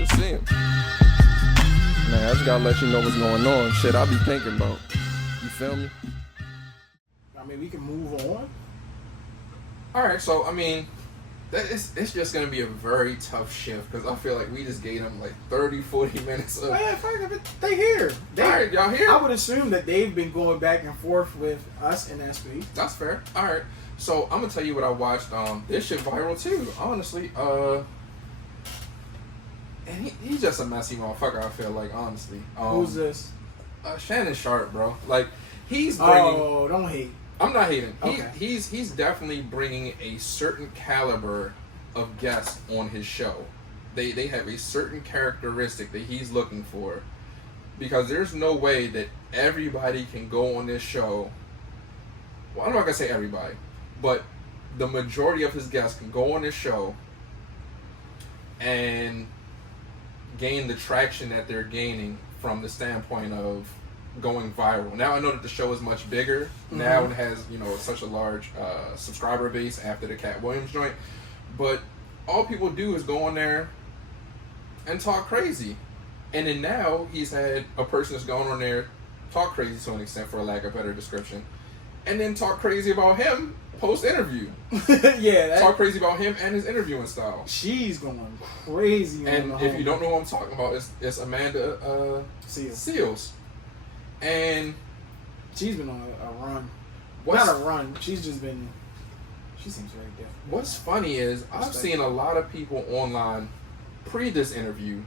You'll see him. Man, I just gotta let you know what's going on. Shit, I be thinking about. You feel me? I mean, we can move on. All right, so I mean, it's just gonna be a very tough shift because I feel like we just gave them like 30, 40 minutes of. Man, fuck it, they here. All right, y'all here? I would assume that they've been going back and forth with us in that space. That's fair. All right, so I'm gonna tell you what I watched. This shit viral too, honestly. And he's just a messy motherfucker. I feel like, honestly. Who's this? Shannon Sharp, bro. Like he's bringing. Oh, don't hate. I'm not hating. Okay. He's definitely bringing a certain caliber of guests on his show. They have a certain characteristic that he's looking for, because there's no way that everybody can go on this show. Well, I'm not gonna say everybody, but the majority of his guests can go on this show and gain the traction that they're gaining from the standpoint of going viral. Now I know that the show is much bigger. Mm-hmm. Now it has, such a large subscriber base after the Cat Williams joint. But all people do is go on there and talk crazy. And then now he's had a person that's gone on there, talk crazy to an extent, for a lack of better description, and then talk crazy about him post-interview. Yeah. Talk crazy about him and his interviewing style. She's going crazy. And if you don't know what I'm talking about, it's Amanda Seals. And she's been on a run. Not a run. She seems very different. What's funny is I've seen a lot of people online pre this interview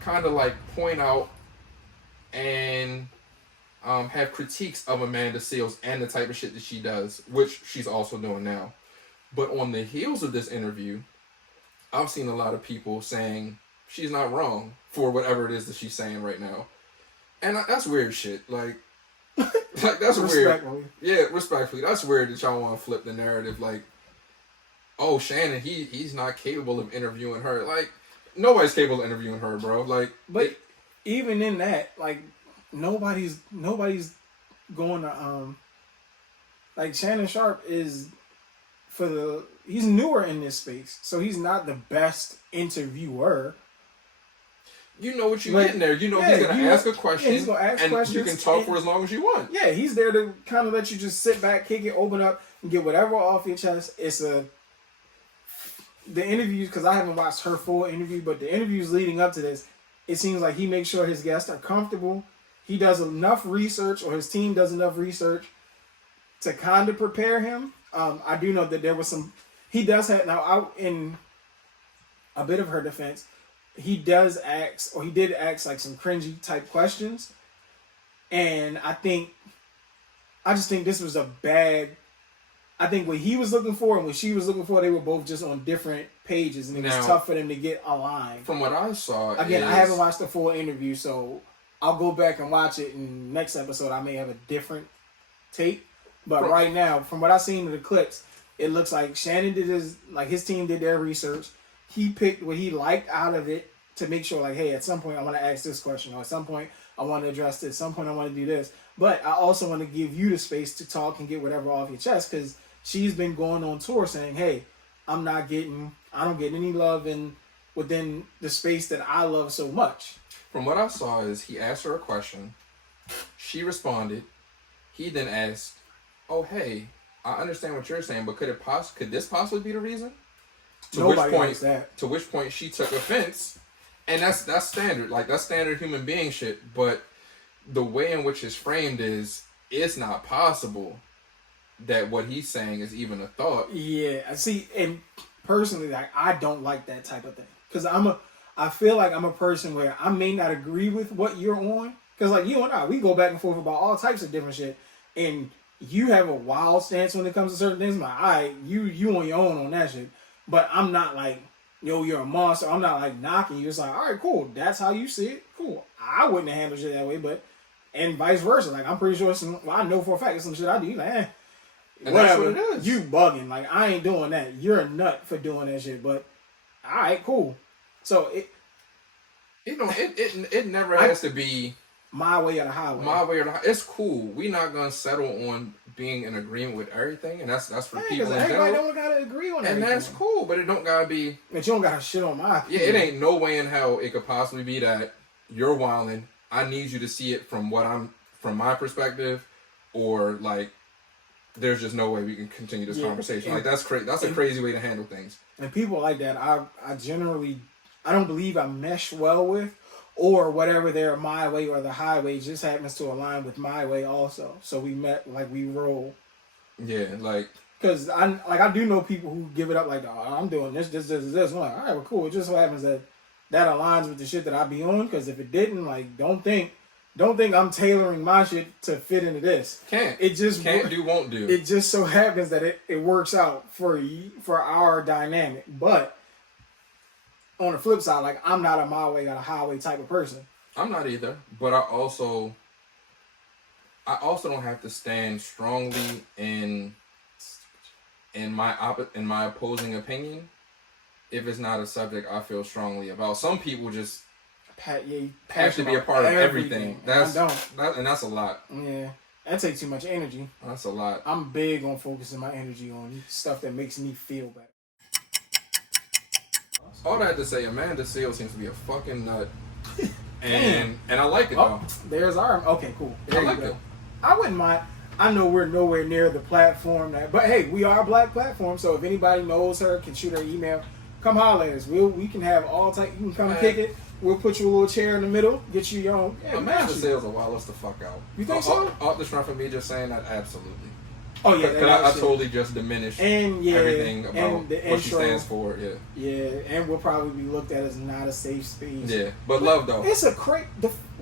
kind of like point out and have critiques of Amanda Seals and the type of shit that she does, which she's also doing now. But on the heels of this interview, I've seen a lot of people saying she's not wrong for whatever it is that she's saying right now. And that's weird shit. Like that's weird. Yeah, respectfully. That's weird that y'all want to flip the narrative. Like, oh, Shannon, he's not capable of interviewing her. Like, nobody's capable of interviewing her, bro. Like, but even in that, like, nobody's going to like, Shannon Sharp is he's newer in this space, so he's not the best interviewer. You know what you're getting there. You know he's going to ask a question. Yeah, he's going to ask questions. You can talk for as long as you want. Yeah, he's there to kind of let you just sit back, kick it, open up, and get whatever off your chest. The interviews, because I haven't watched her full interview, but the interviews leading up to this, it seems like he makes sure his guests are comfortable. He does enough research, or his team does enough research to kind of prepare him. I do know that there was he does have, now out in a bit of her defense, he did ask like some cringy type questions. And I just think this was I think what he was looking for and what she was looking for, they were both just on different pages, and it was tough for them to get aligned. From what I saw, again, I haven't watched the full interview, so I'll go back and watch it, and next episode I may have a different take. But right now, from what I've seen in the clips, it looks like Shannon his team did their research. He picked what he liked out of it to make sure, like, hey, at some point I want to ask this question, or at some point I want to address this, at some point I want to do this. But I also want to give you the space to talk and get whatever off your chest, because she's been going on tour saying, hey, I don't get any love within the space that I love so much. From what I saw is he asked her a question, she responded, he then asked, oh, hey, I understand what you're saying, but could this possibly be the reason? To which point she took offense, and that's standard. Like, that's standard human being shit. But the way in which it's framed is, it's not possible that what he's saying is even a thought. Yeah, I see. And personally, like, I don't like that type of thing, because I feel like I'm a person where I may not agree with what you're on, because like you and I, we go back and forth about all types of different shit, and you have a wild stance when it comes to certain things. I'm like, all right, you on your own on that shit. But I'm not like, yo, you're a monster. I'm not like knocking you. It's like, all right, cool. That's how you see it. Cool. I wouldn't have handled shit that way, and vice versa. Like, I'm pretty sure I know for a fact it's some shit I do. Like, and whatever. That's what it is. You bugging. Like, I ain't doing that. You're a nut for doing that shit. But, all right, cool. So, it never has to be my way or the highway. My way or the highway. It's cool. We're not gonna settle on being in agreement with everything, and that's for people in everybody general. don't gotta agree on and everything. that's cool, but it don't gotta be. But you don't gotta shit on my opinion. Yeah, it ain't no way in hell it could possibly be that you're wilding. I need you to see it from my perspective, or like, there's just no way we can continue this conversation. Like that's crazy. That's a crazy way to handle things. And people like that, I don't believe I mesh well with, or whatever their my way or the highway just happens to align with my way also. So we met, like we roll. Yeah, like. Because I do know people who give it up like, oh, I'm doing this. I'm like, all right, well, cool. It just so happens that aligns with the shit that I be on. Because if it didn't, like, don't think I'm tailoring my shit to fit into this. Won't do. It just so happens that it works out for our dynamic. But on the flip side, like, I'm not a my way or a highway type of person. I'm not either. But I also don't have to stand strongly in my opposing opinion if it's not a subject I feel strongly about. Some people just have to be a part of everything. That's a lot. Yeah, that takes too much energy. That's a lot. I'm big on focusing my energy on stuff that makes me feel better. All that to say, Amanda Seales seems to be a fucking nut, and I like it though. There's our okay, cool. I like it. I wouldn't mind. I know we're nowhere near the platform but hey, we are a black platform. So if anybody knows her, can shoot her email, come holler at us. We can have all type. You can come kick it. We'll put you a little chair in the middle. Get you your own. Yeah, Amanda Seales will wild us the fuck out. You think so? Off the front for me just saying that, absolutely. Oh yeah, I totally just diminished everything about what she stands for. Yeah. Yeah, and we'll probably be looked at as not a safe space. Yeah, but love though. It's a crazy.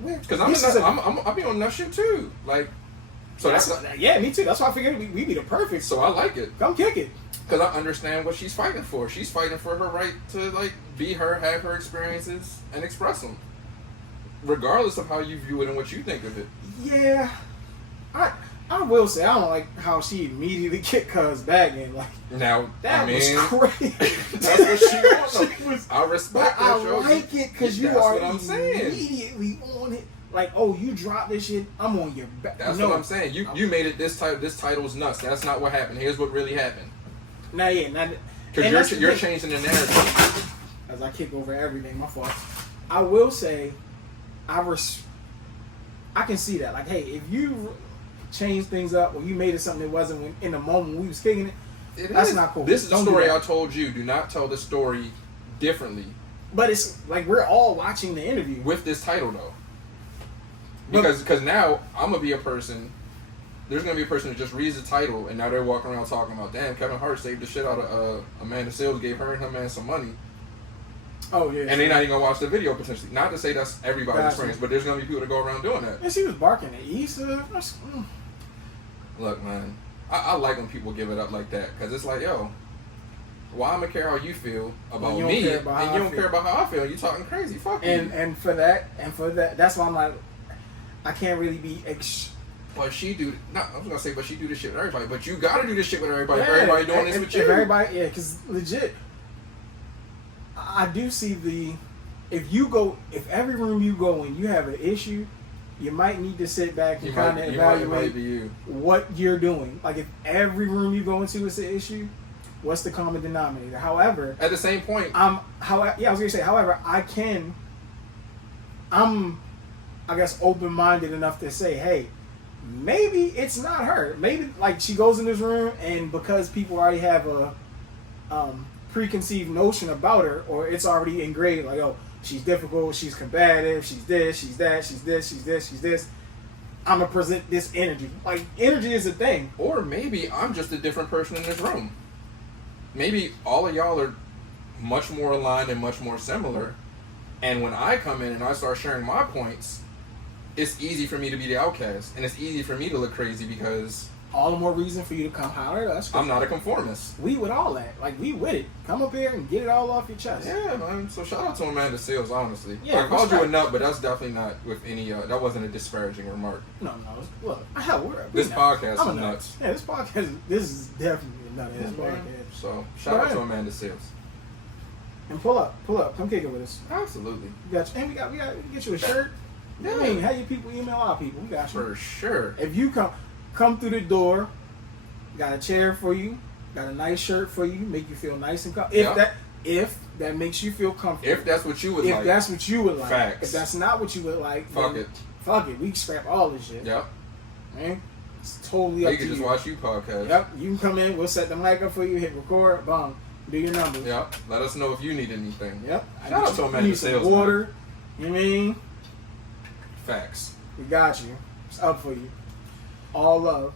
Because I'll be on that shit too. Like. So yeah, me too. That's why I figured we be the perfect. So I like it. Come kick it. Because I understand what she's fighting for. She's fighting for her right to like be her, have her experiences, and express them, regardless of how you view it and what you think of it. Yeah, I will say I don't like how she immediately kicked Cuz back in. Like now that was crazy. That's what she wants. I respect. I like it because you are saying. Immediately on it. Like, oh, you dropped this shit, I'm on your back. That's what I'm saying. You made it this title's nuts. That's not what happened. Here's what really happened. Because you're changing the narrative. As I kick over everything, my fault. I will say, I can see that. Like, hey, if you change things up or you made it something that wasn't in the moment when we was kicking it, that's not cool. This is the story I told you. Do not tell the story differently. But it's like we're all watching the interview. With this title, though. Because now I'm gonna be a person. There's gonna be a person who just reads the title and now they're walking around talking about, damn, Kevin Hart saved the shit out of Amanda Seales, gave her and her man some money. Oh yeah. And they're not even gonna watch the video potentially. Not to say that's everybody's experience, but there's gonna be people that go around doing that. And she was barking at Issa. Look, man, I like when people give it up like that because it's like, yo, why I'm gonna care how you feel about me and you don't care about how I feel? You talking crazy? Fuck you. And for that, that's why I'm like. I can't really be. But she do. I was gonna say, but she do this shit with everybody. But you gotta do this shit with everybody. Yeah, everybody doing this with you. Everybody, because legit, I do see if every room you go in, you have an issue, you might need to sit back and kind of evaluate what you're doing. Like if every room you go into is an issue, what's the common denominator? However, at the same point, I was gonna say, however, I guess open-minded enough to say, hey, maybe it's not her. Maybe like she goes in this room and because people already have a preconceived notion about her, or it's already engraved, like, oh, she's difficult, she's combative, she's this, she's that, she's this, she's this, she's this. I'm gonna present this energy. Like energy is a thing. Or maybe I'm just a different person in this room. Maybe all of y'all are much more aligned and much more similar. And when I come in and I start sharing my points, it's easy for me to be the outcast, and it's easy for me to look crazy because all the more reason for you to come holler at us. I'm not a conformist. We with all that, like we with it. Come up here and get it all off your chest. Yeah, man. So shout out to Amanda Seales, honestly. Yeah, I called you a nut, but that's definitely not with any. That wasn't a disparaging remark. No. Look, hell, this podcast is nuts. Yeah, this podcast. This is definitely a nut. This podcast. So shout out to Amanda Seales. And pull up, come kick it with us. Absolutely. We got you, and we got get you a shirt. Yeah. I mean, have your people email our people. We got you. For sure. If you come through the door, got a chair for you, got a nice shirt for you, make you feel nice and comfortable. If that makes you feel comfortable. If that's what you would like. If that's what you would like. Facts. If that's not what you would like, fuck it. Fuck it. We can scrap all this shit. Yep. Man, it's totally up to you. You can just watch you podcast. Yep. You can come in. We'll set the mic up for you. Hit record. Boom. Do your numbers. Yep. Let us know if you need anything. Yep. Shout out to Amanda Sales. Water. You know what I mean? Facts. We got you. It's up for you. All love.